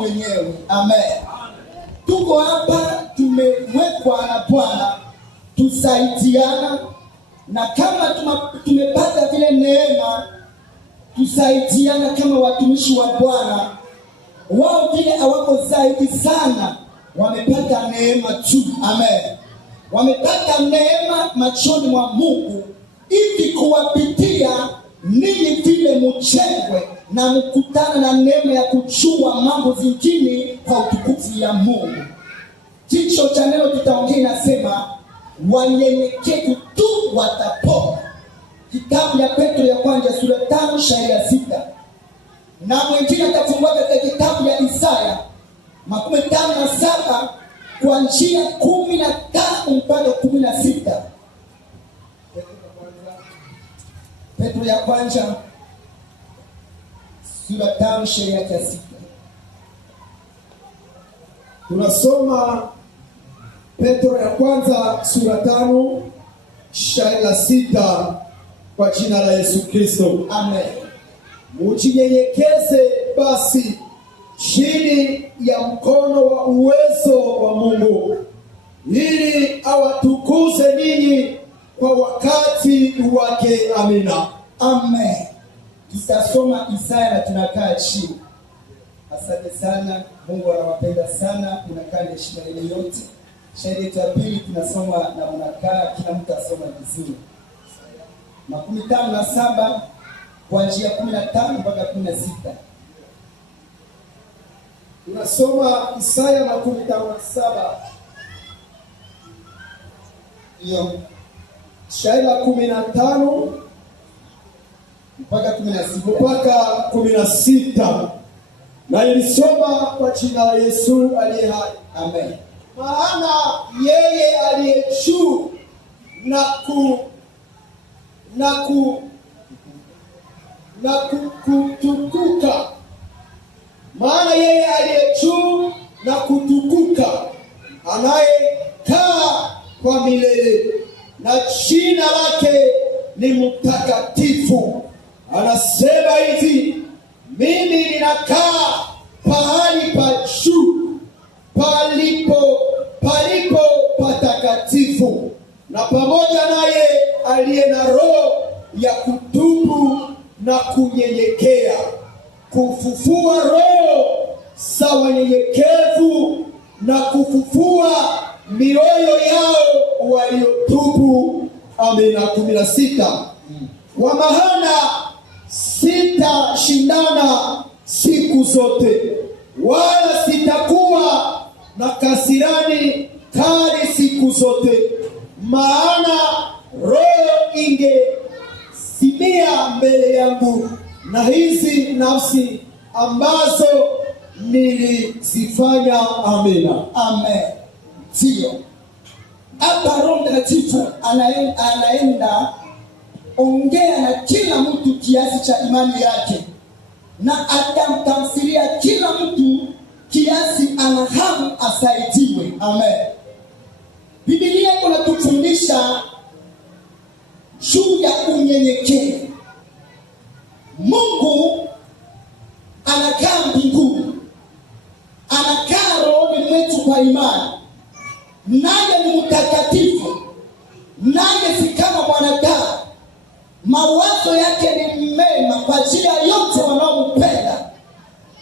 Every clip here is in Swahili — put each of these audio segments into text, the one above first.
mwenyewe. Amen. Tuko hapa tumewekwa na Bwana tusaidiana, na kama tumepata vile neema tusaidiana kama watumishi wa Bwana. Wao vile hawako zaidi sana, wamepata neema tu. Amen. Wamepata neema machoni mwa Mungu ili kuwapitia ninyi vile mchengwe na mkutana na neema ya kujua mambo zingine kwa utukufu ya Mungu. Kichwa cha neno tutaongea inasema wanyenyekevu tu watapona. Kitabu ya Petro ya kwanza sura 5 shairi ya 6. Na mwingine atafungua katika kitabu ya Isaya 57 kuanzia 15 mpaka 16. Petro ya kwanza sura 5 shairi ya 6. Tunasoma Petro ya kwanza sura 5 shairi la 6 kwa jina la Yesu Kristo. Amen. Mujinyenyekeze basi chini ya mkono wa uwezo wa Mungu, ili awatukuze ninyi kwa wakati wake. Amina. Amen. Tutasoma Isaya na tunakaa chini. Asante sana. Mungu anawapenda sana. Unakaa na heshima ile yote. Shairi ya pili tunasoma na unakaa, kila mtu asoma vizuri. 57 kuanzia 15 mpaka 16. Tunasoma Isaya 57. Hiyo shairi la 15 mpaka 16. Na nilisoma kwa jina la Yesu aliye hai. Amen. Maana yeye aliye juu kutukuka, maana yeye aliye juu na kutukuka, anayekaa kwa milele, na jina lake ni mtakatifu, anasema hivi: mimi ninakaa pahali pa juu palipo patakatifu, na pamoja naye aliye na roho ya kutubu na kunyenyekea, kufufua roho za wanyenyekevu na kufufua mioyo yao waliotubu. Amina. 16. Kwa maana sitashindana siku zote, wala sitakuwa na kasirani kali siku zote, maana roho ingesimia mbele yangu, na hizi nafsi ambazo nilizifanya. Amina. Amen. Sio hapa Roho Mtakatifu anaenda ongea na kila mtu kiasi cha imani yake, na atamtafsiria kila mtu kiasi ana hamu asaidiwe. Amen. Biblia inatufundisha juu ya unyenyekevu. Mungu anakaa mbinguni, anakaa rohoni mwetu kwa imani, naye ni mtakatifu, naye si kama mwanadamu. Mawazo yake ni mema kwa ajili ya yote wanaompenda,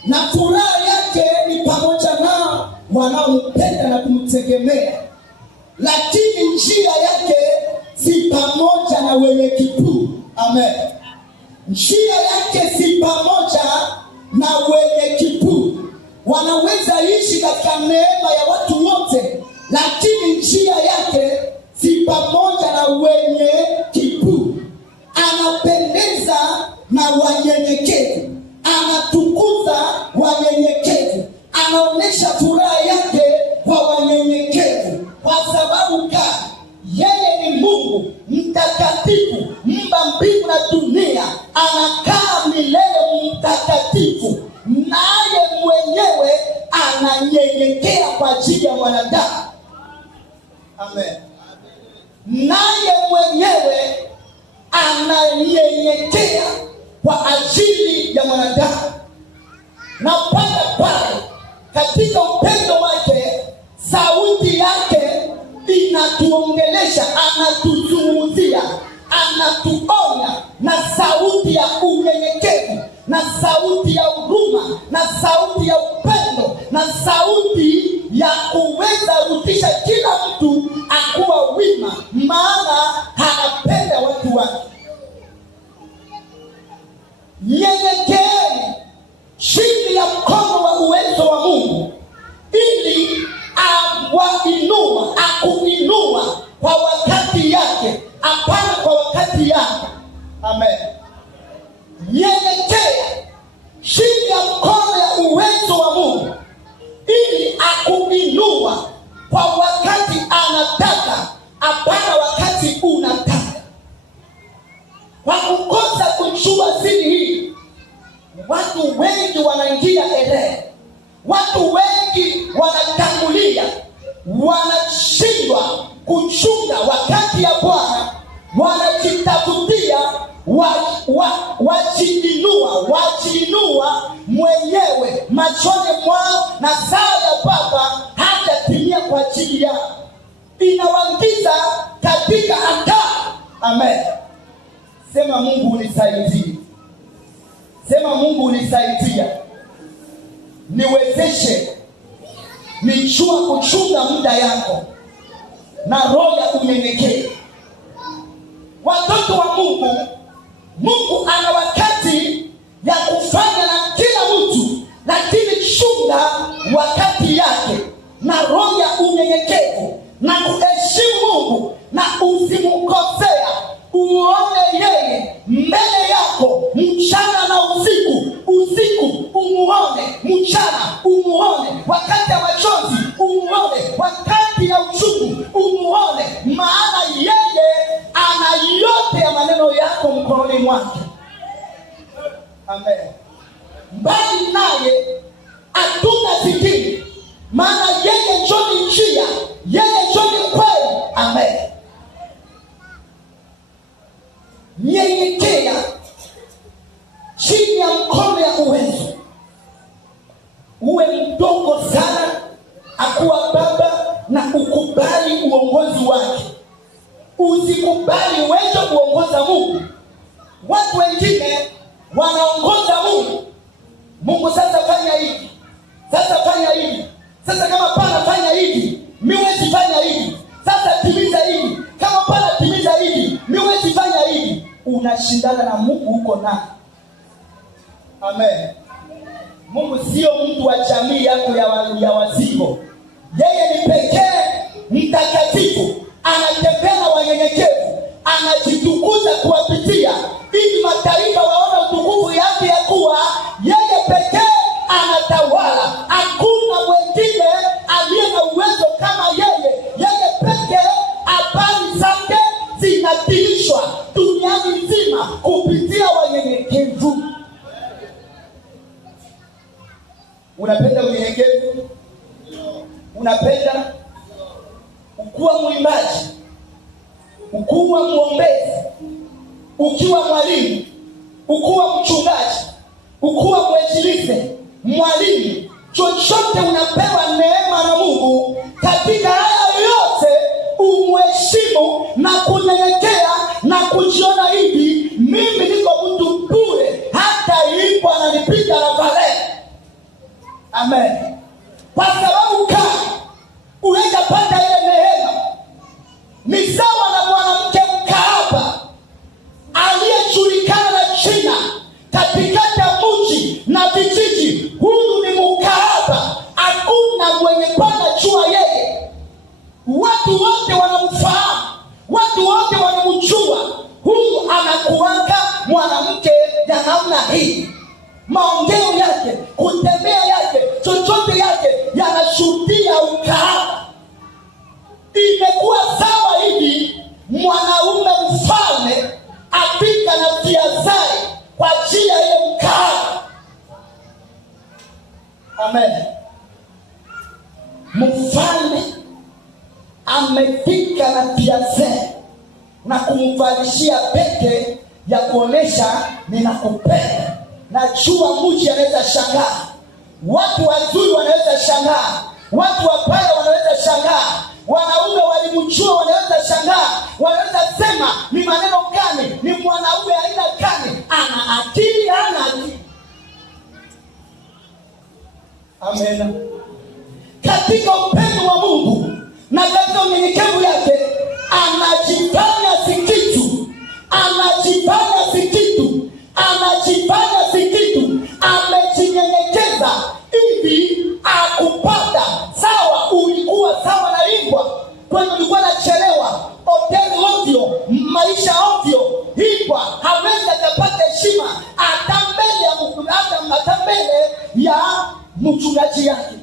na furaha yake ni pamoja nao wanaompenda na kumtegemea. Lakini njia yake si pamoja na wenye kiburi. Amen. Njia yake si pamoja na wenye kiburi. Wanaweza ishi katika neema ya watu wote, lakini njia yake si pamoja na wenye kiburi. Anapendeza na wanyenyekevu, anatukuza wanyenyekevu, anaonesha furaha yake kwa wanyenyekevu. Kwa sababu gani? Yeye ni Mungu mtakatifu, mumba mbingu na dunia, anakaa milele mtakatifu, naye mwenyewe ananyenyekea kwa ajili ya mwanadamu. Amen. Naye mwenyewe ananyenyekea kwa ajili ya mwanadamu, na pale katika upendo wake, sauti yake inatuongelesha, anatuzungumzia, anatuonya na sauti ya unyenyekevu, na sauti ya huruma, na sauti ya upendo, na sauti ya kuweza rudisha kila mtu akuwa wima, maana anapenda watu wake. Nyenyekeeni chini ya mkono wa uwezo wa Mungu, ili akuinua kwa wakati yake, hapana kwa wakati yake. Amen. Nyenyekea chini ya mkono ya uwezo wa Mungu, ili akuinua kwa wakati anataka, hapana wakati unataka. Kwa kukosa kujua siri hii, watu wengi wanaingia erehe, watu wengi wanatangulia, wanashindwa kuchunga wakati ya Bwana, wanajitafutia wajiinua mwenyewe machoni mwao, na saa ya Baba hajatimia kwa ajili yao, inawaingiza katika hatari. Amen. Sema Mungu unisaidie. Sema Mungu unisaidia, niwezeshe nijua kuchunga muda yako na roho ya unyenyekevu. Watoto wa Mungu, Mungu ana wakati ya kufanya na kila mtu, lakini chunga wakati yake na roho ya unyenyekevu na kuheshimu Mungu, na usimkosea. Uone yeye mbele yako mchana na usiku, usiku umuone, mchana umuone, wakati ya machozi umuone, wakati ya uchungu umuone, maana yeye ana yote ya maneno yako mkononi mwake. Amen. Mbali naye hatuna zingine, maana yeye njoni njia, yeye njoni kweli. Amen. Nyenyekea chini ya mkono ya uwezo. Uwe mdogo sana akuwa baba, na ukubali uongozi wake. Usikubali wewe kuongoza Mungu. Watu wengine wanaongoza Mungu. Mungu, sasa fanya hivi, sasa fanya hivi, sasa kama pana fanya hivi, mimi sifanya hivi, sasa timiza hivi, kama pana timiza hivi, mimi sifanya hivi. Unashindana na Mungu huko na. Amen. Mungu sio mtu wa jamii yako ya wazigo. Yeye ni pekee mtakatifu, anatembea na wanyenyekevu, anajitukuza kuwapitia, ili mataifa waone utukufu yake, ya kuwa yeye pekee anatawala. Hakuna mwingine aliye na uwezo kama yeye. Yeye pekee, habari zake zinadirishwa duniani nzima kupitia wanyenyekevu. Unapenda unyenyekevu? Unapenda ukuwa mwimbaji, ukuwa mwombezi, ukiwa mwalimu, ukuwa mchungaji, ukuwa mwinjilisti, mwalimu, chochote unapewa neema na Mungu. Katika haya yote umheshimu na kunyenyekea na kujiona hivi, mimi niko mtu bure, hata ilipo ananipiga na vale. Amen. Kwa sababu kama unapata ile neema, ni sawa na mwanamke mkahaba aliyejulikana na China katikati ya mji na vijiji. Huyu ni mkahaba, hakuna mwenye pana jua yeye. Watu wote wanamfahamu, watu wote wanamjua. Huyu anakuanga mwanamke ya namna hii. Maongeo yake, kutembea yake, chochote yake yanashuhudia ukahaba. Imekuwa sawa hivi, mwanaume mfalme apika na viazai kwa ajili ya ile ukahaba. Amen. Mfalme amepika na viazai na kumvalishia pete ya kuonesha ninakupenda. Najua mji anaweza shangaa, watu wazuri wanaweza shangaa. shangaa, watu wabaya wanaweza shangaa, wanaume walimjua wanaweza shangaa, wanaweza sema ni maneno gani, ni mwanaume aina gani, ana akili hana akili. Amen. Katika upendo wa Mungu na katika unyenyekevu yake anajifanya si kitu, anajifanya si kitu, anajifanya si kitu, amejinyenyekeza ili akupata. Sawa, ulikuwa sawa na Ibwa, kwani ulikuwa nachelewa, hoteli ovyo, maisha ovyo, Ibwa hawezi akapata heshima hata mbele ya mchungaji yake.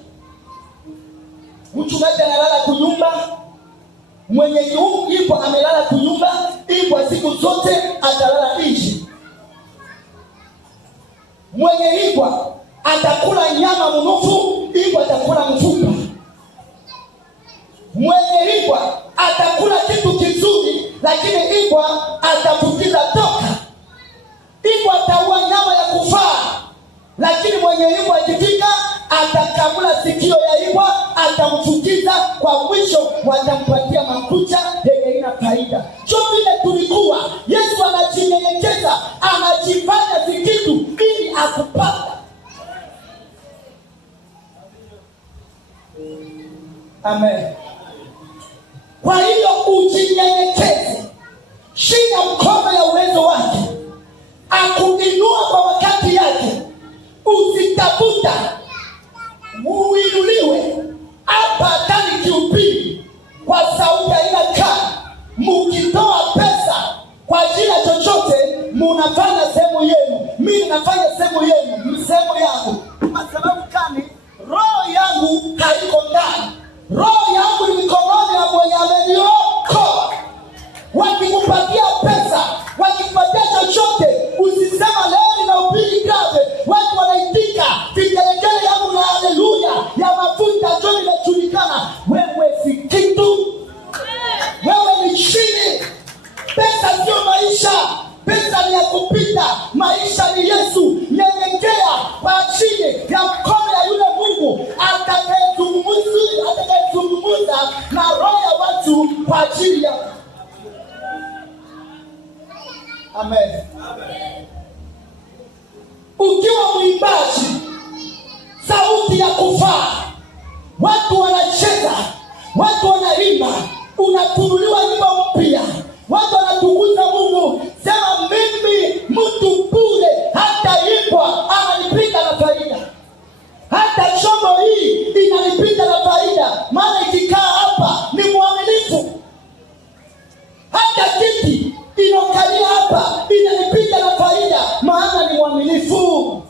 Mchungaji analala kunyumba, mwenye Ibwa amelala kunyumba, Ibwa siku zote atalala nje. Mwenye Ibwa atakula nyama mnofu, Ibwa atakula mfupa. Mwenye Ibwa atakula kitu kizuri, lakini Ibwa atafukiza toka. Ibwa ataua nyama ya kufaa, lakini mwenye Ibwa akifika atakamula sikio ya Ibwa, atamfukiza, kwa mwisho watampatia makucha yenye ina faida. Sio vile tulikuwa. Yesu anajinyenyekeza, anajifanya si kitu ili akupata. Amen. Kwa hiyo ujinyenyekeze chini ya mkono ya uwezo wake, akuinua kwa wakati yake. Usitafuta uinuliwe hapa ndani kiupili kwa sauti haina kali. Mukitoa pesa kwa ajili ya chochote, munafanya sehemu yenu, mimi nafanya sehemu yenu, sehemu yangu. Kwa sababu kani? Roho yangu haiko ndani. Roho yangu ni mikononi ya mwenye ameniokoa. Wakikupatia pesa, wakikupatia chochote, usisema leo ninahubiri grave, watu wanaitika vigelegele yangu na haleluya ya mafuta ndio nimejulikana. Wewe si kitu, wewe ni chini. Pesa sio maisha, pesa ni ya kupita. Maisha ni Yesu. Nyenyekea kwa chini ya mkono ya yule Mungu atakayezungumza na roho ya watu kwa ajili ya. Amen. Ukiwa mwimbaji, sauti ya kufaa, watu wanacheza, watu wanaimba, unatunuliwa nyimbo mpya, watu wanatukuza Mungu. Sema mimi mtu bure, hata Ibwa ananipita na faida, hata chombo hii inanipita na faida, maana ikikaa hapa ni mwaminifu. Hata kiti inokalia hapa inanipita na faida, maana ni mwaminifu.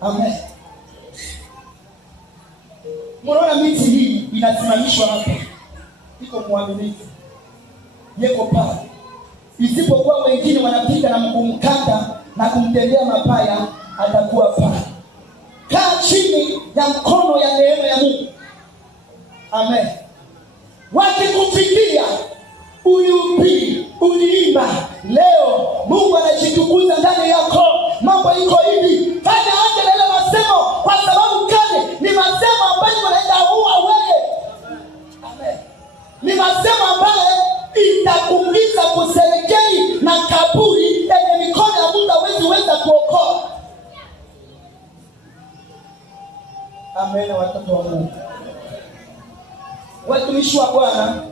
Amen. Mnaona miti hii inasimamishwa hapa, iko mwaminifu, yeko pale. Isipokuwa wengine wanapita na kumkata na kumtendea mabaya, atakuwa pale. Kaa chini ya mkono ya neema ya Mungu. Amen. Wakikufikia uyupi, uliimba, leo Mungu anajitukuza ndani yako, mambo iko hivi, fanya anje na ile masemo. Kwa sababu gani? Ni masemo ambayo yanaenda uwa wewe. Amen. Ni masemo ambayo itakuingiza kuselekei na kaburi yenye mikono ya Mungu hawezi kuokoa. Amen. Watoto wa Mungu, watumishi wa Bwana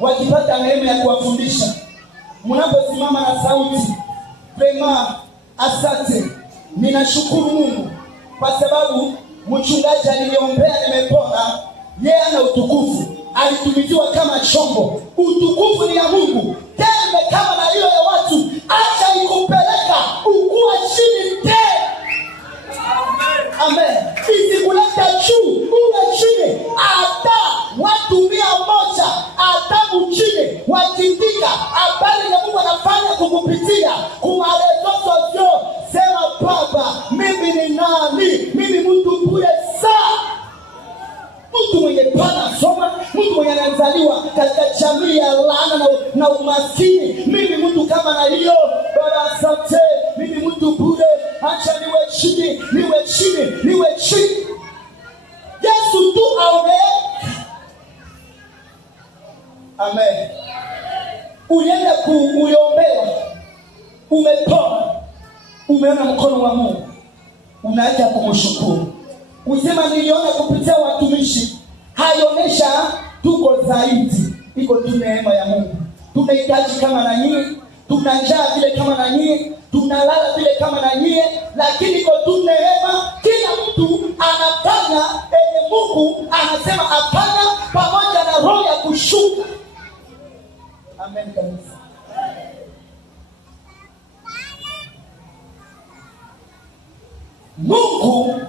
wakipata neema ya kuwafundisha, mnaposimama na sauti, prema, asante. Ninashukuru Mungu kwa sababu mchungaji aliniombea, nimepona. Yeye ana utukufu, alitumikiwa kama chombo. Utukufu ni ya Mungu. Tembe kama na hiyo ya watu, acha ikupeleka ukua chini tena. Amen. Isikuleta juu uwe chini. Hata watu 100 hata chini wakitika habari ya Mungu anafanya kukupitia kumarezozo sio. Sema Baba, mimi ni nani? Mimi mtu bure saa. Mtu mwenye pana soma, mtu mwenye anazaliwa katika jamii ya laana na umaskini. Mimi mtu kama na hiyo. Baba asante, mimi mtu bure. Acha niwe chini, niwe chini, niwe chini. ulienda kuombewa, umepona, umeona mkono wa Mungu, unaacha kumshukuru. Usema niliona kupitia watumishi, haionesha tuko zaidi, iko tu neema ya Mungu. Tunahitaji kama na nyinyi, tunajaa vile kama na nyinyi, tunalala vile kama na nyinyi, lakini iko tu neema. Kila mtu anafanya Mungu anasema hapana, pamoja na roho ya kushuka. Amen kabisa. Mungu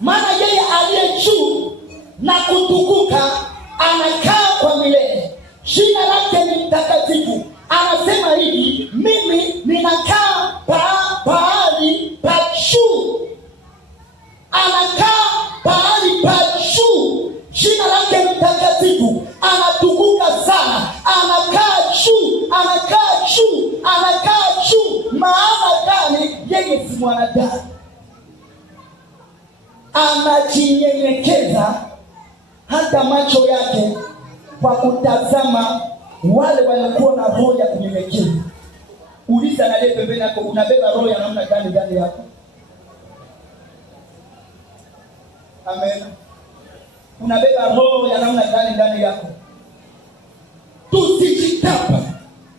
maana yeye aliye juu na kutukuka anakaa kwa milele. Jina lake ni mtakatifu. Anasema hivi, mimi ninakaa pahali pa juu. Anakaa pahali pa juu. Jina lake ni mtakatifu. Anatukuka sana. Anakaa juu. Anakaa juu. Anakaa juu. Maana gani? Yeye si mwanadamu. Anajinyenyekeza hata macho yake kwa kutazama wale walikuwa na roho ya kunyenyekeza. Uliza na yeye pembeni yako, unabeba roho ya namna gani ndani yako? Amen. Unabeba roho ya namna gani ndani yako? Tusijitapa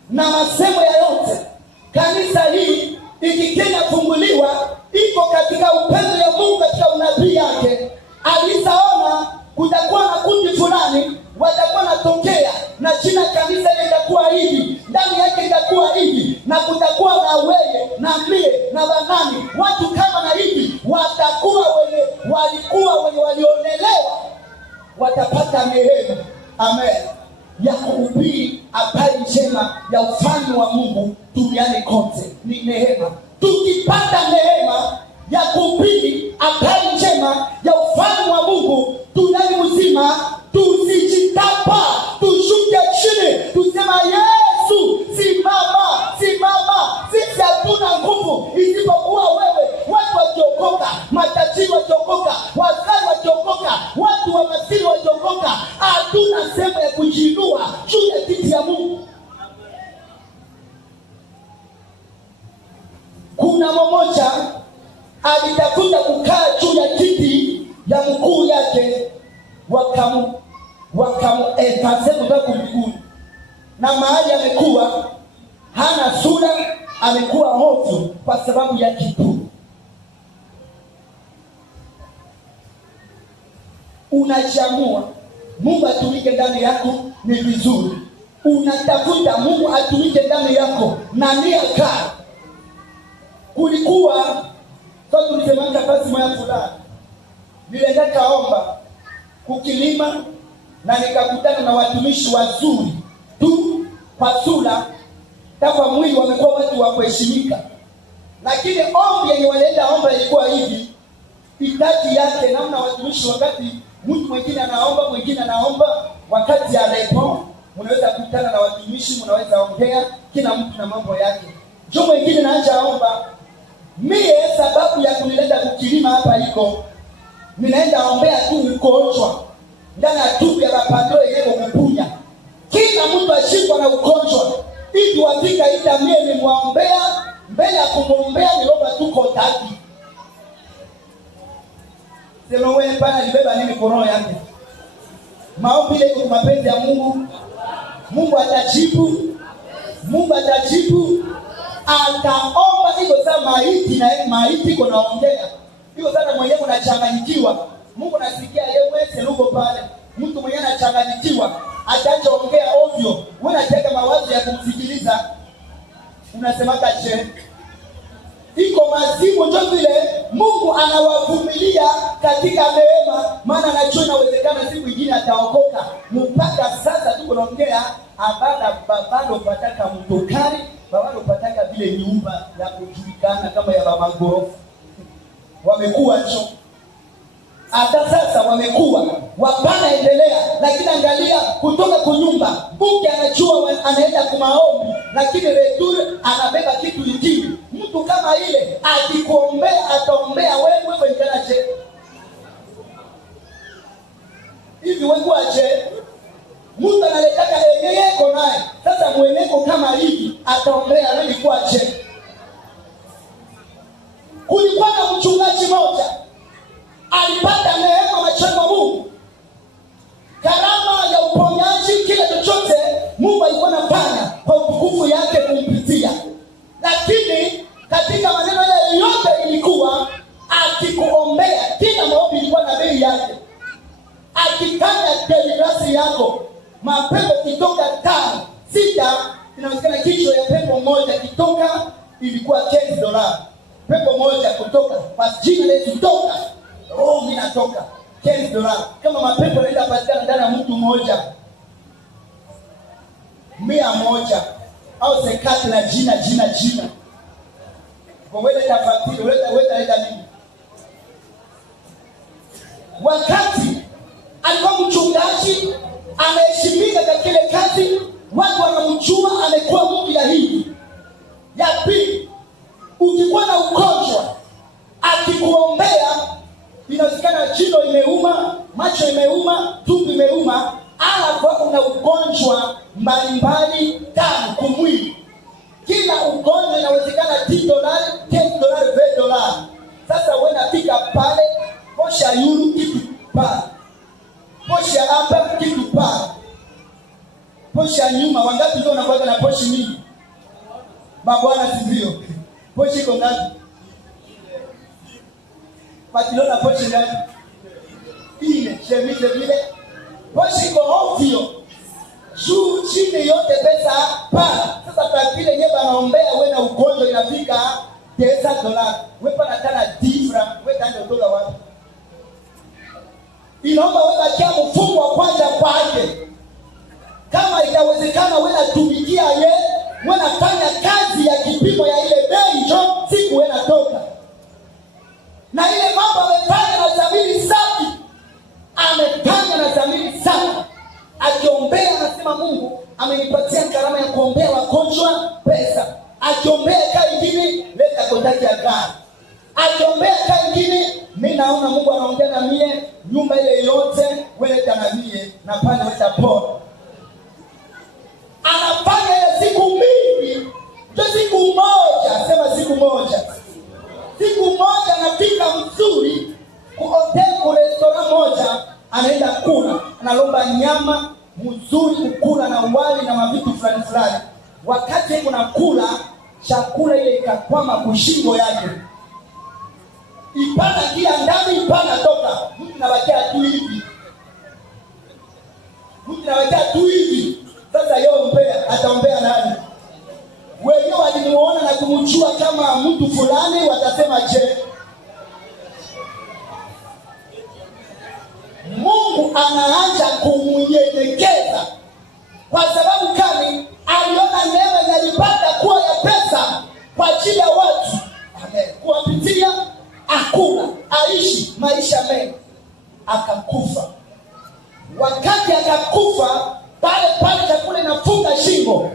na masemo ya yote. Kanisa hii ikikenya funguliwa iko katika upendo ya Mungu, katika unabii yake. Alisaona kutakuwa na kundi fulani watakuwa natokea na jina kanisa litakuwa hivi, ndani yake itakuwa hivi, na kutakuwa na wewe na mie na wanani, watu kama na hivi watakuwa wenye walionelewa, watapata neema. Amen. Ya kuhubiri habari njema ya ufalme wa Mungu duniani kote ni neema. Tukipata neema ya kuhubiri habari njema ya ufalme wa Mungu duniani mzima, tusijitapa, tushuke chini, tusema Yesu simama, simama. Sisi hatuna nguvu isipokuwa wewe. Watu wakiokoka, matajiri wakiokoka, wazee wakiokoka, watu wa masiri wakiokoka, hatuna sehemu ya kujiinua juu ya kiti ya Mungu. Kuna mmoja alitafuta kukaa juu ya kiti ya mkuu yake, kutoka mbinguni, na mahali amekuwa hana sura, amekuwa hofu kwa sababu ya kiburi. Unachamua Mungu atumike ndani yako, ni vizuri. Unatafuta Mungu atumike ndani yako na nia kali. Kulikuwa sasa tulisemanga basi moja fulani, nilienda kaomba kukilima na nikakutana na watumishi wazuri tu kwa sura, kwa mwili wamekuwa watu wa kuheshimika, lakini ombi yenye walienda omba ilikuwa hivi, idadi yake namna watumishi, wakati mtu mwingine anaomba, mwingine anaomba, wakati ya repo mnaweza kukutana na watumishi, mnaweza ongea, kila mtu na mambo yake. Jo mwingine naacha omba, mie sababu ya kunileta kukilima hapa iko, ninaenda ombea tu ugonjwa ndani ya tubu ya mapandro yenyewe kupunya. Kila mtu ashikwa na ugonjwa, ili wafika ita mie ni muombea, mbele ya kumuombea niomba tu kontaki. Sema wewe pana libeba nini koroho yake? Maombi ile kwa mapenzi ya Mungu. Mungu atajibu. Mungu atajibu. Ataomba iko sana maiti, na yeye maiti kunaongea. Iko sana mwenyewe unachanganyikiwa. Mungu anasikia yeye seruko pale. Mtu mwenyewe anachanganyikiwa, ataongea ovyo. Wewe unataka mawazo ya kumsikiliza. Unasema kaje? Iko mazimu ndio vile Mungu anawavumilia katika neema, maana anajua inawezekana siku nyingine ataokoka. Mpaka sasa tuko naongea bado pataka mtokari, bado pataka vile nyumba ya kujulikana kama ya baba gorofa. Wamekuwa cho. Hata sasa wamekuwa wapana endelea, lakini angalia kutoka kwa nyumba, mke anajua anaenda kwa maombi, lakini retur anabeba kitu kingine. Mtu kama ile akikuombea ataombea wewe nganaje? Hivi wewe aje? Mtu analetaka yeko naye. Sasa mweneko kama hivi ataombea wewe kwa je. Kulikuwa na mchungaji mmoja alipata neema machoni mwa Mungu. Karama ya uponyaji, kila chochote Mungu alikuwa anafanya kwa utukufu yake kumpitia. Lakini katika maneno yale yote ilikuwa akikuombea, kila maombi ilikuwa na bei yake. Akifanya deliverance yako, mapepo kitoka 5, 6, inaonekana kichwa ya pepo moja kitoka ilikuwa $10. Pepo moja kutoka kwa jina la Yesu toka. Oh, mimi natoka $10. Kama mapepo yanaenda patikana ndani ya mtu mmoja 100 au sekati na jina. Kwa wewe tafadhali wewe leta nini? Wakati alikuwa mchungaji anaheshimika katika ile kazi, watu wanamjua amekuwa mtu ya hivi. Ya pili, ukikuwa na ugonjwa akikuombea, inawezekana jino imeuma, macho imeuma, tumbo imeuma, au una ugonjwa mbalimbali tamu kumwili. Kila ugonjwa inawezekana $10, $10, $20. Sasa wewe unafika pale, posha yulu kitu pale. Posha hapa kitu pale. Posha nyuma, wangapi ndio wanakuwa na poshi mingi? Mabwana sivyo. Poshi iko ngapi? Patilo na poshi ngapi? Ile, chemite vile. Poshi iko ovyo. Juu chini yote pesa pale. Sasa kwa vile yeye anaombea wewe na ugonjwa inafika $10. Wewe pana difra, wewe ndio dola wapi? Inaomba wewe acha mfungo wa kwanza kwake. Kama inawezekana wewe natumikia yeye, wewe nafanya kazi ya kipimo ya ile bei ndio siku wewe natoka. Na ile mambo amefanya na dhamiri safi. Amefanya na dhamiri safi. Akiombea anasema Mungu amenipatia karama ya kuombea wagonjwa pesa. Akiombea kai ingine leta kontakti ya gari. Akiombea kai ingine mimi naona Mungu anaongea na mie, nyumba ile yote wewe leta na mie na pale leta pona. Anafanya ile siku mingi, ndio siku moja, sema siku moja. Siku moja anafika mzuri ku hotel ku restaurant moja, anaenda kula, analomba nyama mzuri kukula na wali na mavitu fulani. Wakati kuna kula chakula ile ikakwama kushingo yake. Ipana kia ndani, ipana toka. Mtu nawakia tu hivi. Sasa yeye ataombea nani? Wenyewe walimuona na kumjua kama mtu fulani, watasema je? Mungu anaanza kumnyenyekeza. Kwa sababu kani aliona neema inalipata kuwa ya pesa kwa ajili ya watu. Amen. Kuwapitia akula, aishi maisha mengi. Akakufa. Wakati akakufa, pale chakula inafunga shingo.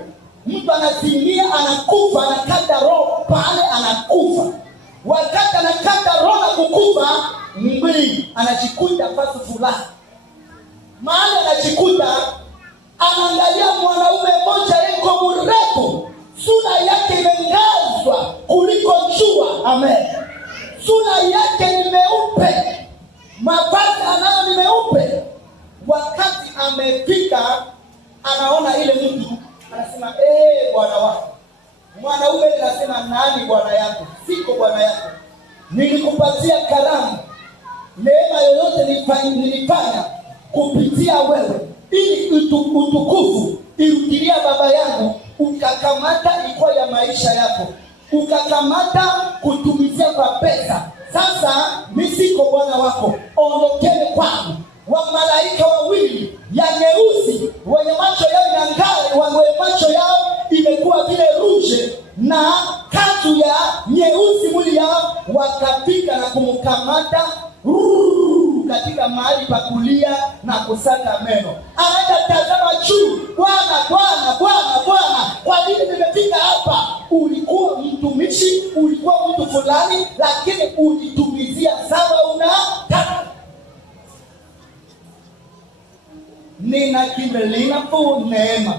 Mtu anazimia, anakufa, anakata roho pale, anakufa. Wakati anakata roho na kukufa, mwili anajikuta fasi fulani. Mahali anajikuta, anaangalia mwanaume mmoja yuko mrefu, sura yake imengazwa kuliko jua. Amen. Sura yake ni meupe, mavazi anayo ni meupe. Wakati amefika, anaona ile mtu, anasema bwana wako. Mwanaume anasema nani bwana yako? Siko bwana yako. Nilikupatia kalamu, neema yoyote nilifanya kupitia wewe, ili utukufu irudilia baba yangu. Ukakamata ilikuwa ya maisha yako, ukakamata kutumizia kwa pesa. Sasa mimi siko bwana wako, ondokeni kwangu. Wa malaika wawili ya nyeusi, wenye macho yao yanang'aa, wenye macho yao imekuwa vile ruje na katu ya nyeusi mwili yao, wakapika na kumkamata katika mahali pa kulia na kusaka meno. Anaenda tazama juu, Bwana, kwa nini nimefika hapa? Ulikuwa mtumishi, ulikuwa mtu fulani, lakini ulitumizia sawa unataka. ninakimbilia fu neema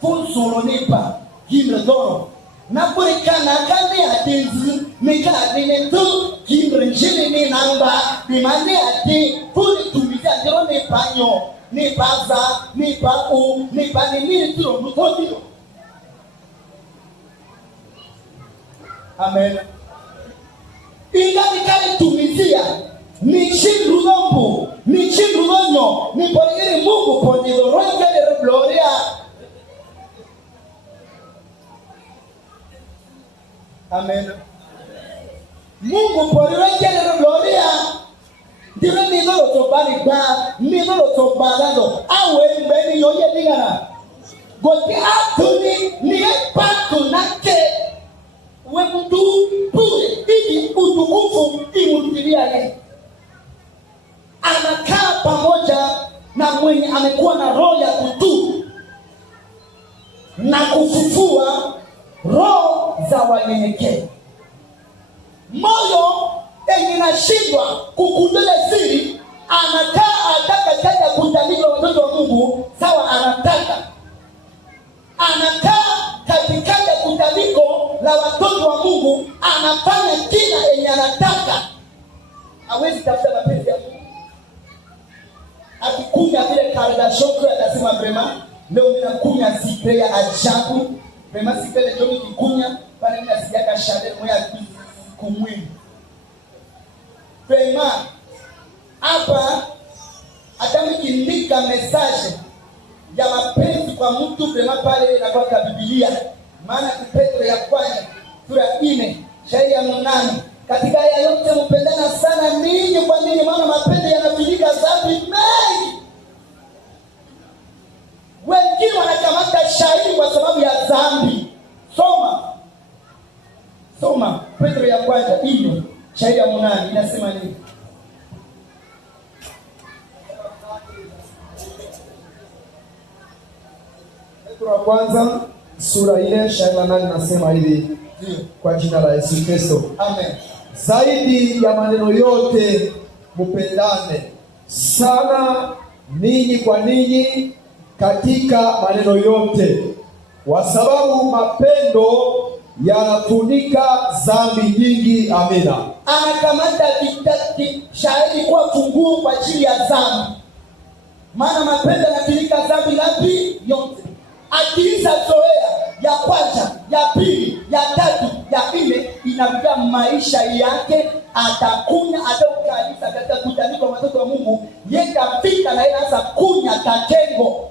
funzuro nipa himredoro na kurikana kani atinzi mikadine tu himrenjini ni namba bimani ati funi tumija jiro ni panyo ni baza ni pau ni panini tiro mutotiro. Amen. Ingalikali tumizia ni chindulombu ni chindulonyo ni poligiri Mungu pondido roja de gloria. Amen. Mungu poligiri de gloria. Dire ni lo to bali gba ni lo to balado awe mbeni yoye digana goti atuni ni patu nake we mtu bure ili utukufu imutilia yeye. Anakaa pamoja na mwenye amekuwa na roho ya kutubu na kufufua roho za wanyenyekevu. Moyo inashindwa kukundele siri, anakaa ataka chaja kutamika watoto wa Mungu sawa anataka. Anakaa katikati ya kutamiko la watoto wa Mungu, anafanya kila yenye anataka. Hawezi tafuta mapenzi ya Mungu. Akikunya vile karada shokra atasema brema leo ninakunya sipe ya ajabu. Brema sipe le jomi kikunya pale ninasiaka shade moya kumwini. Brema hapa atamikindika message ya mapenzi kwa mtu brema pale na kwa Biblia. Maana Petro ya kwanza sura 4 shairi ya 8 katika haya yote mpendana sana ninyi kwa nini maana mapenzi yanafanyika dhambi mengi. Wengine wanakamata shairi kwa sababu ya dhambi. Soma Petro ya kwanza hiyo shairi ya 8 inasema nini? Petro ya kwanza sura 4 shairi la 8 nasema hivi. Kwa jina la Yesu Kristo. Amen. Zaidi ya maneno yote mpendane sana ninyi kwa ninyi katika maneno yote, kwa sababu mapendo yanafunika dhambi nyingi. Amina. Anakamata kitati shairi kwa funguo kwa ajili ya dhambi. Maana mapendo yanafunika dhambi ngapi? Yote. Akiisa zoea ya kwanza, ya pili, ya tatu, ya nne inafikia maisha yake atakunya atakanisa katika kutani kwa watoto wa Mungu yeka fika na yeye sasa kunya tatengo.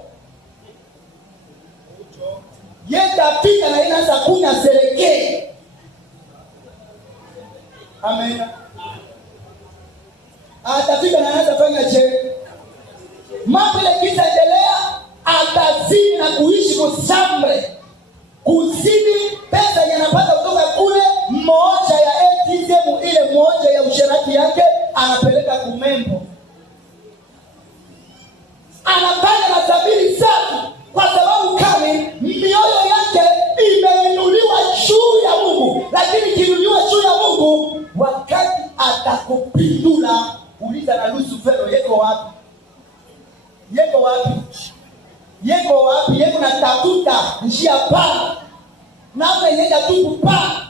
Yeka fika na yeye sasa kunya sereke. Amen. Atafika na anaanza fanya je? Mambo yakiendelea atazidi na kuishi kusambre. Kuzidi pesa yanapata kutoka kule moja ya ATM ile moja ya usherati yake anapeleka kumembo. Anafanya masabiri safi kwa sababu kame mioyo yake imeinuliwa juu ya Mungu. Lakini kiinuliwa juu ya Mungu wakati atakupindula uliza na Lucifero yeko wapi? Yeko wapi? Yeko wapi? Yeko natafuta njia pana. Na amenyeka tu pa.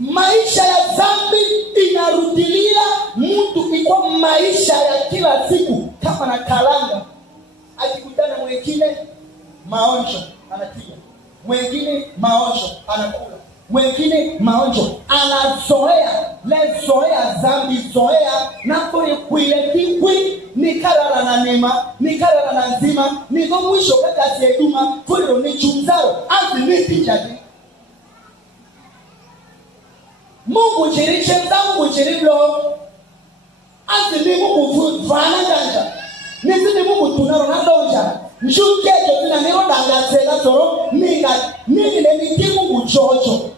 Maisha ya dhambi inarudilia mtu iko maisha ya kila siku kama na kalanga. Akikutana mwingine maonjo anatia. Mwingine maonjo anakula. Mwingine maonjo anazoea lezoea dhambi zoea na kuile kikwi nikalala na nema nikalala na nzima niko mwisho kaka sieduma fuliro ni chumzaro azimiti jadi Mungu chiriche zangu chiriblo azimi Mungu fana ganja nizidi Mungu tunaro na donja njukejo tuna niro dangatela toro ninga nini ni Mungu chocho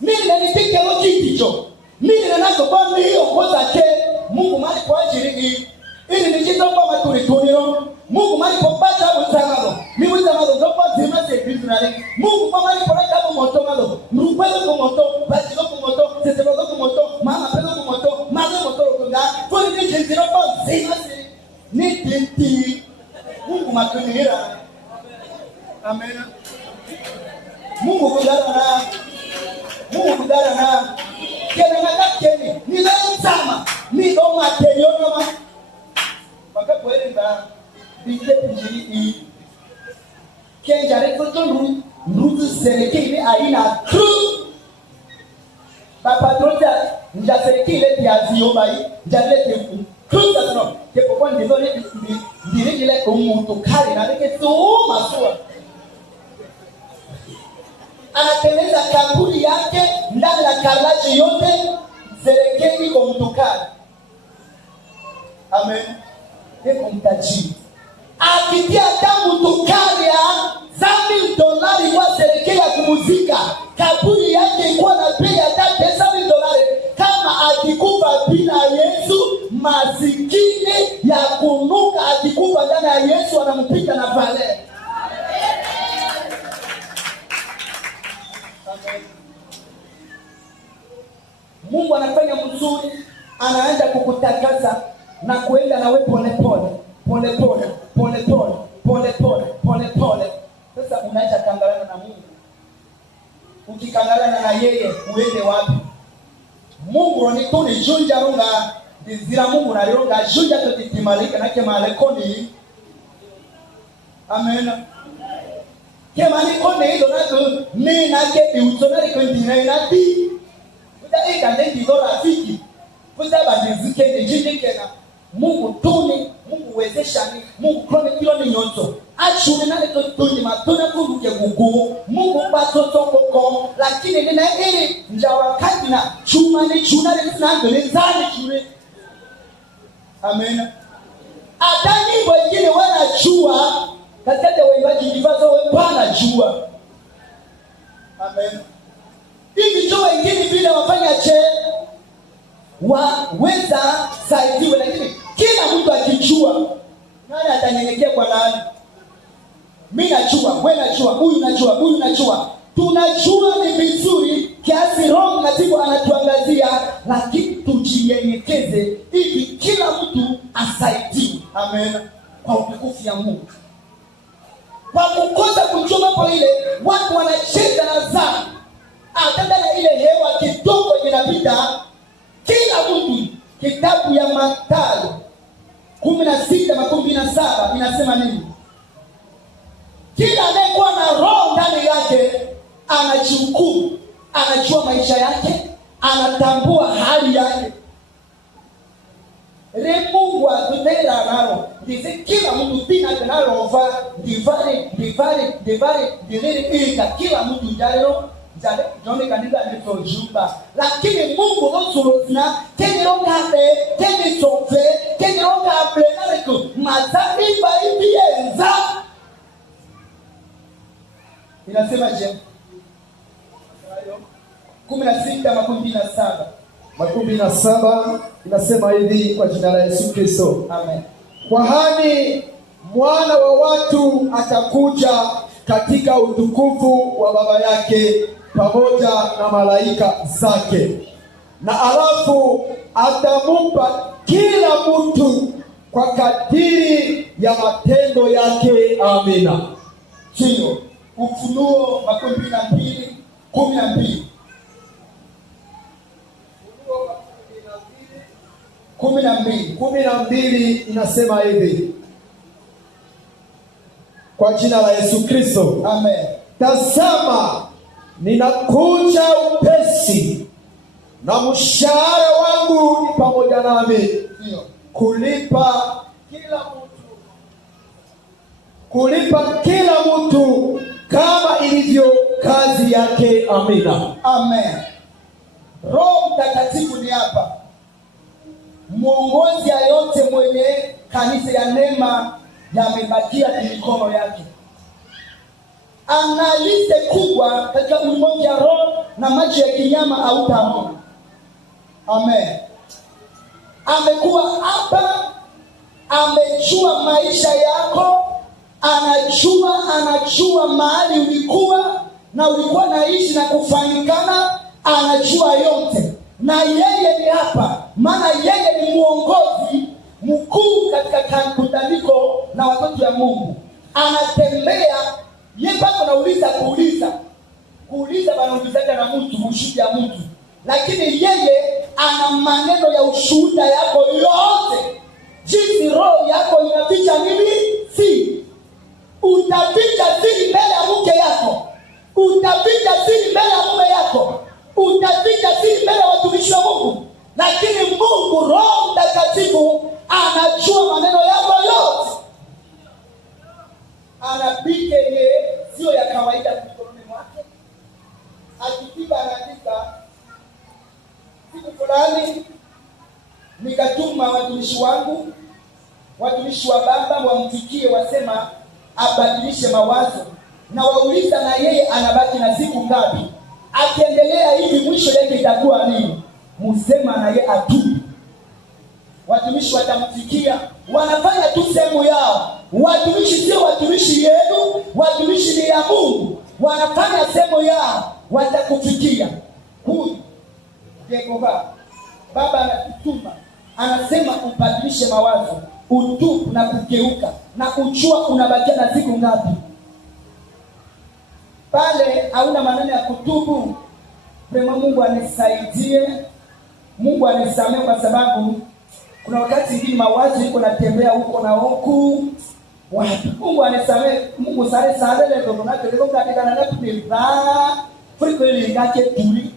mimi nilipike lokiticho mimi ninazo kwa hiyo ngoza ke Mungu mali kwa ajili ili nikitomba maturi tunio Mungu mali kwa pata mtangalo mimi mtangalo ndopa zima se Israeli Mungu kwa mali kwa kama moto ngalo mrukwelo kwa moto basi kwa moto sese kwa moto mama pelo kwa zinapo nzima ni titi. Mungu makunira. Amen. Mungu kudara na kene ngakeni ni lenzama ni doma tenyono ma maka kweli ba binde njiri kenjare kutundu ndugu sereke ile aina tu papa troja nja sereke ile tiazio bai jalete tu tano ke pokwa ndizo ndire ile umuto kale na leke tu masua anatengeneza kaburi yake ndani ya kalaji yote zerekeni kwa mtukali. Amen. Yeko mtajiri. Akitia damu mtukali ya $1,000 kwa zerekeni ya kumuzika. Kaburi yake ikuwa na bei ya $10,000 kama akikufa bila Yesu masikini ya kunuka akikufa ndani ya Yesu anampita na pale. Mungu anafanya mzuri, anaanza kukutakasa na kuenda na wewe pole pole. Sasa unaacha kangalana na Mungu. Ukikangalana na yeye uende wapi? Mungu ni tuni junja runga dizira Mungu na runga junja tutimalika na kemale koni. Amen. Kemale koni ndo nazo ni na ke usonari kwendina inati. Kuta eka ndendi ndo rafiki. Kuta badizike njinjikena. Mungu tuni, Mungu wezeshani, Mungu krone kilo ni nyonzo. Achune na leto tuni matuna kuruke gugu. Mungu batoto koko. Lakini nina ili njawakati na chuma ni chuna ni zani chune. Amen. Atani wengine wanajua katika waimbaji jivazo wepana jua. Amen. Hivi tu wengine bila wafanya waweza saidiwe, lakini kila mtu akijua nani atanyenyekea kwa nani? Mimi najua, wewe najua, huyu najua. Tunajua ni vizuri kiasi Roho Mtakatifu anatuangazia, lakini tujinyenyekeze ili kila mtu asaidiwe. Amen. Kwa utukufu ya Mungu. Kwa kukosa kujua hapo ile watu wanacheza na dhambi. Atenda na ile hewa kidogo inapita kila mtu. Kitabu ya Mathayo 16:27 inasema nini? Kila anayekuwa na roho ndani yake anajihukumu, anajua maisha yake, anatambua hali yake. Mungu atutenda nalo. Ndizi kila mtu tina nalo ova divari kila mtu ndalo jale jone kanisa ndito jumba. Lakini Mungu nosulosina teni sofe na leko mazali baibienza. Inasema je? 16:27 inasema hivi kwa jina la Yesu Kristo. Amen. Kwani mwana wa watu atakuja katika utukufu wa Baba yake pamoja na malaika zake, na alafu atampa kila mtu kwa kadiri ya matendo yake. Amina. Chino Ufunuo 12:12 12 inasema hivi kwa jina la Yesu Kristo. Amen. Tazama, ninakuja upesi, na mshahara wangu ni pamoja nami, kulipa kila mtu kama ilivyo kazi yake. Amina. Amen. Roho Mtakatifu ni hapa, mwongozi yote mwenye kanisa ya neema yamebakia kwa mikono yake. Analise kubwa katika ulimwengu ya roho na macho ya kinyama hautaona. Amen. Amekuwa hapa, amejua maisha yako, anajua mahali ulikuwa na ulikuwa naishi na kufanyikana, anajua yote. Na yeye ni hapa, maana yeye ni mwongozi mkuu katika kutandiko na watoto ya Mungu. Anatembea yeye bado kuuliza banaulizaga na mtu ushuhuda ya mtu, lakini yeye ana maneno ya ushuhuda yako yote. Jinsi roho yako inaficha nini? Si utaficha siri mbele ya mke yako, utaficha siri mbele ya mume yako, utaficha siri mbele ya watumishi wa Mungu, lakini Mungu Roho Mtakatifu anajua maneno yako yote. Anapika ye sio ya kawaida mikononi mwake. Akipika anaandika, siku fulani nikatuma watumishi wangu, watumishi wa Baba wamtikie, wasema abadilishe mawazo, na wauliza na yeye anabaki na siku ngapi. Akiendelea hivi mwisho yake itakuwa nini? Musema na yeye atubu. Watumishi watamtikia, wanafanya tu sehemu yao. Watumishi sio watumishi yenu, watumishi ni ya Mungu. Wanafanya sehemu yao, watakufikia. Huyu Yehova Baba anatutuma, anasema ubadilishe mawazo, utubu na kugeuka, na ujua unabakia na siku ngapi. Pale hauna maneno ya kutubu. Prema Mungu anisaidie, Mungu anisamehe, kwa sababu kuna wakati mwingine mawazo yako natembea huko na huku. Wapi? Mungu anisamehe, Mungu sare leo ndio katika na kupenda. Friko ile ngake tuli,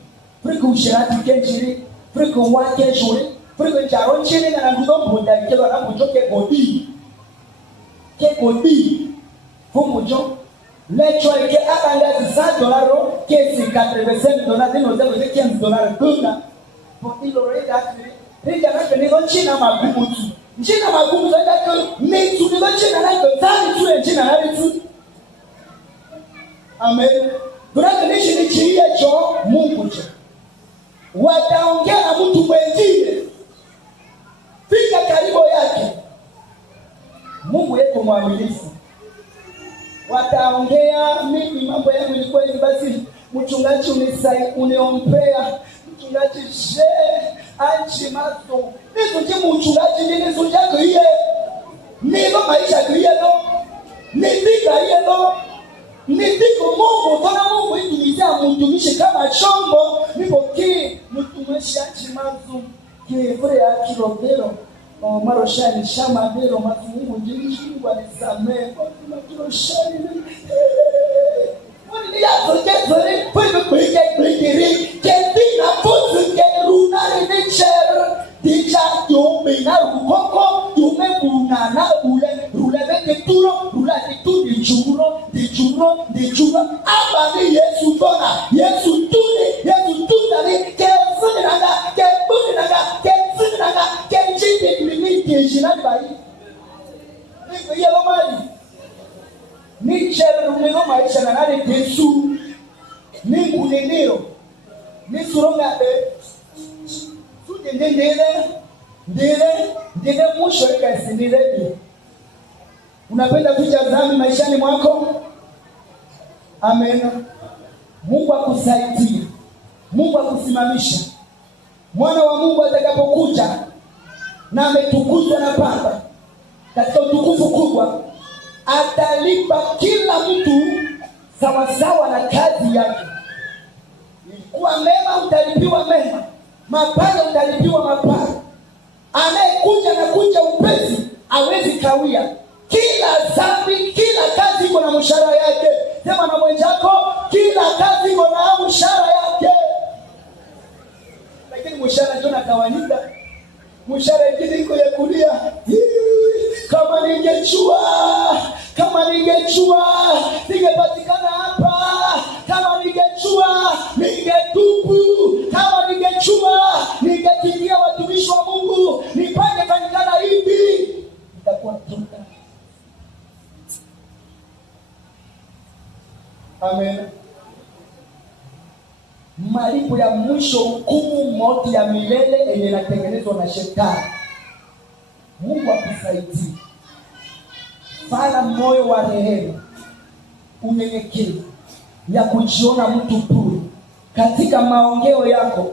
friko usherati kenjiri, friko wake jori, friko charo chini na ndudo bonda kelo na mujoke godi. Ke godi. Fumujo lecho eke abanga $100 kesi $85 dino zabo $15 kuna. Por ilo rega Rija nake niko China magumu tu. China magumu zaida kwa metu niko China nake tani tu ya China hali tu. Amen. Kuna nishi ni chiria cho Mungu cho. Wataongea na mtu mwengine, fika karibu yake. Mungu yeko mwaminifu. Wataongea, mimi mambo yangu ilikuwa hivi, basi mchungaji uniombea, mchungaji anchi mato nizo mchungaji nini zunjako hiye nizo maisha kriyeto nitika hiyeto nitiko Mungu tona Mungu itumizia mtumishi kama chombo nipo ki mtumishi anchi mato kivure ya kilobero maroshani shama bero matungu njingu wanisamee maroshani wani ya zokezore pwede kwekiri kendina fuzu kerunari nicher dicha yume na rukoko yume bunana rule vete turo rula di churo abani Yesu tona Yesu tuni kezuni naga kenjinde limiti jinani bai niko yelo mali nicher rumeno maisha na nani Yesu Mungu ndio ni suronga ndile mwisho kasi ndile. Unapenda picha dhambi maishani mwako? Amen. Mungu akusaidie, Mungu akusimamisha. Mwana wa Mungu atakapokuja na ametukuzwa na Baba katika utukufu kubwa, atalipa kila mtu sawasawa na kazi yake. Kuwa mema utalipiwa mema, mabaya utalipiwa mabaya. Anayekuja na kuja upesi hawezi kawia. Kila dhambi, kila kazi iko na mshahara yake. Sema na mwenzako, kila kazi iko na mshahara yake. Lakini mshahara ndio unatawanyika. Mshahara ingine iko ya kulia. Kama ningejua ningepatikana hapa. Kama ningejua ningetubu. Kama ningejua ningetimia watumishi wa Mungu, nipande panikana hivi, nitakuwa tuka. Amen. Malipo ya mwisho, hukumu, mauti ya milele yenye inatengenezwa na shetani. Mungu akusaidie. Fanya moyo wa rehema, unyenyekevu, ya kujiona mtu puru katika maongeo yako.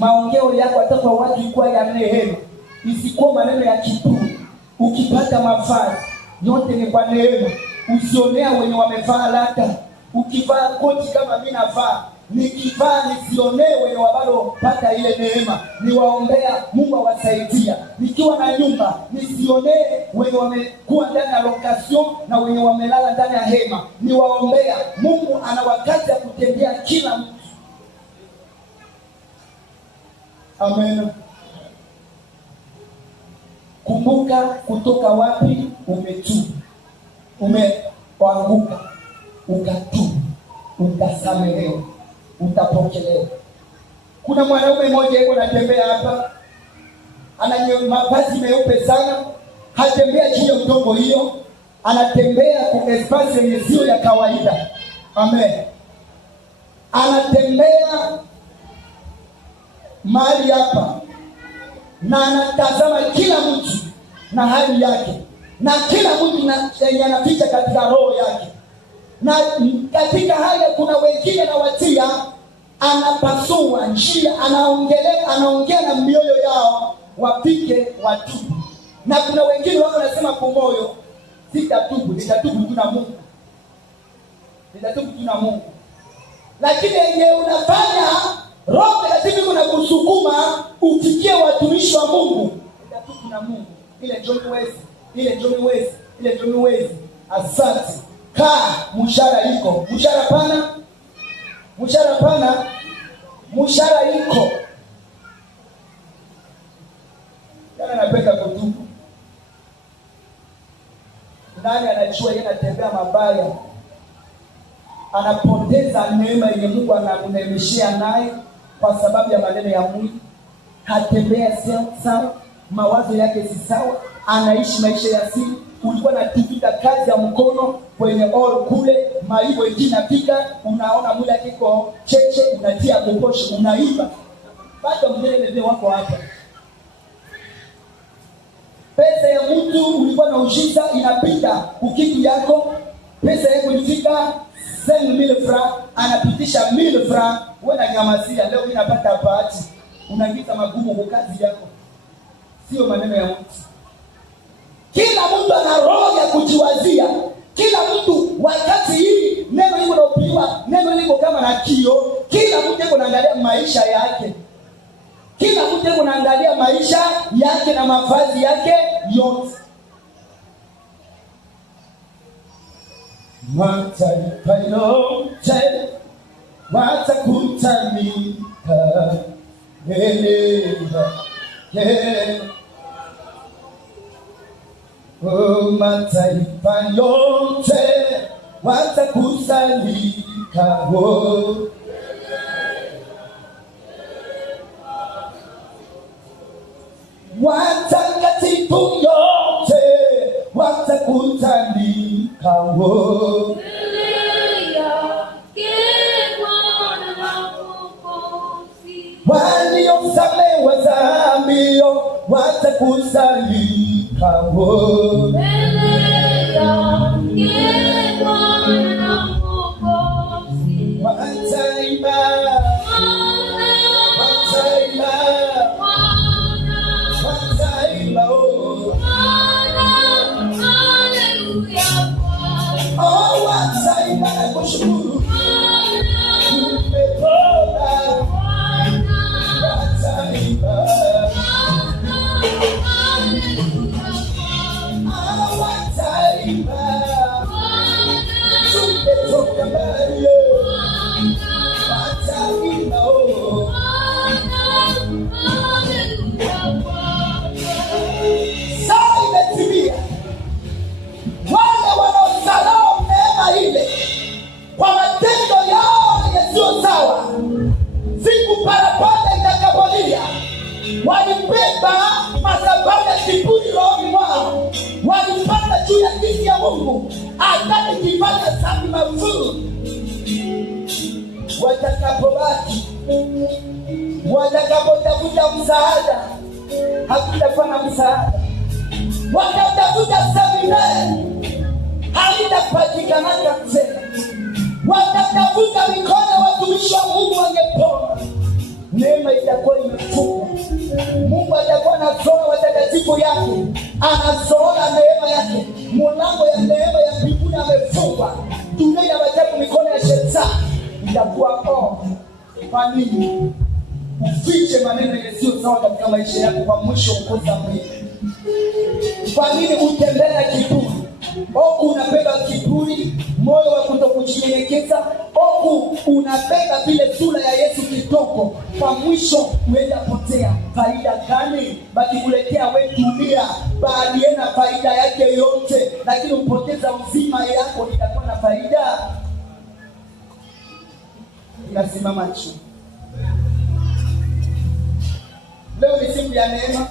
Maongeo yako atakuwa watu ikuwa ya rehema. isikuwa maneno ya kiburi. Ukipata mavazi yote ni kwa neema. Usionea wenye wamevaa lata. Ukivaa koti kama mimi navaa, nikivaa nisionee wenye wabalo pata ile neema. Niwaombea Mungu awasaidia. Nikiwa na nyumba nisionee wenye wamekuwa ndani ya location na wenye wamelala ndani ya hema. Niwaombea. Mungu ana wakati ya kutendea kila mtu. Amen. Kumbuka kutoka wapi umetubu. Umeanguka, ukatubu, utasamehewa, utapokelewa. Kuna mwanaume mmoja yuko anatembea hapa, ana mavazi meupe sana, hatembea juu ya udongo hiyo, anatembea kwa espace yenye sio ya kawaida. Amen. Anatembea mahali hapa na anatazama kila mtu na hali yake, na kila mtu na yenye anapita katika roho yake. Na katika haya kuna wengine na watia, anapasua njia, anaongea na mioyo yao wapike watubu. Na kuna wengine wao wanasema kwa moyo, nitatubu tu na Mungu. Nitatubu tu na Mungu. Lakini yeye unafanya Roho Mtakatifu unakusukuma ufikie watumishi wa Mungu. Nitatubu na Mungu. Ile John Wesley. Asante. Mshahara iko. Mshahara iko. Yana napenda kutubu. Nani anajua yeye anatembea mabaya? Anapoteza neema yenye Mungu anakunemeshia naye kwa sababu ya maneno ya mwili. Hatembea sawa, mawazo yake si sawa, anaishi maisha ya siri. Ulikuwa unatupita kazi ya mkono kwenye all kule, maibo inapika, unaona mwili kiko cheche, unatia kokosho, unaiba. Bado mwenyewe wako hapa. Pesa ya mtu ulikuwa na ushiza inapita ukitu yako, pesa yako ilifika 5,000 francs, anapitisha 1,000 francs, wewe unanyamazia. Leo unapata bahati, unaingiza magumu kwa kazi yako. Sio maneno ya mtu. Kila mtu ana roho ya kujiwazia. Kila mtu wakati hii neno hilo linapiwa, neno liko kama na kio. Kila mtu yuko anaangalia maisha yake. Kila mtu yuko anaangalia maisha yake na mavazi yake yote. Mataifa yote watakutanika mbele yake. Mataifa yote watakusanyika wote. Watakatifu yote watakutanika wote. Waliosamehewa dhambi watakusanyika wote. Walibeba madhabahu ya kiburi rohoni mwao, walipanda juu ya kiti ya Mungu, hata nikifanya dhambi maovu. Watakapotafuta msaada, hakutakuwa na msaada. Watatafuta seminari, haitapatikana tena. Watatafuta mikono, watumishi wa Mungu wangepona. Neema itakuwa imefunga. Mungu atakuwa anatoa siku yake, anazoona neema yake, mlango ya neema ya mbinguni amefungwa, dunia inawekwa mikono ya shetani, itakuwa kwa nini ufiche maneno yasiyo sawa katika maisha yako, kwa mwisho ukosa mwili? Kwa nini utembea kiburi? Unabeba kiburi, moyo wa kutokujinyenyekeza, unabeba vile sura ya Yesu kidogo, kwa mwisho uenda potea. Faida gani? Bakikuletea wewe dunia, bali ina faida yake yote, lakini upoteza uzima yako, itakuwa na faida? Inasimama tu. Leo ni siku ya neema.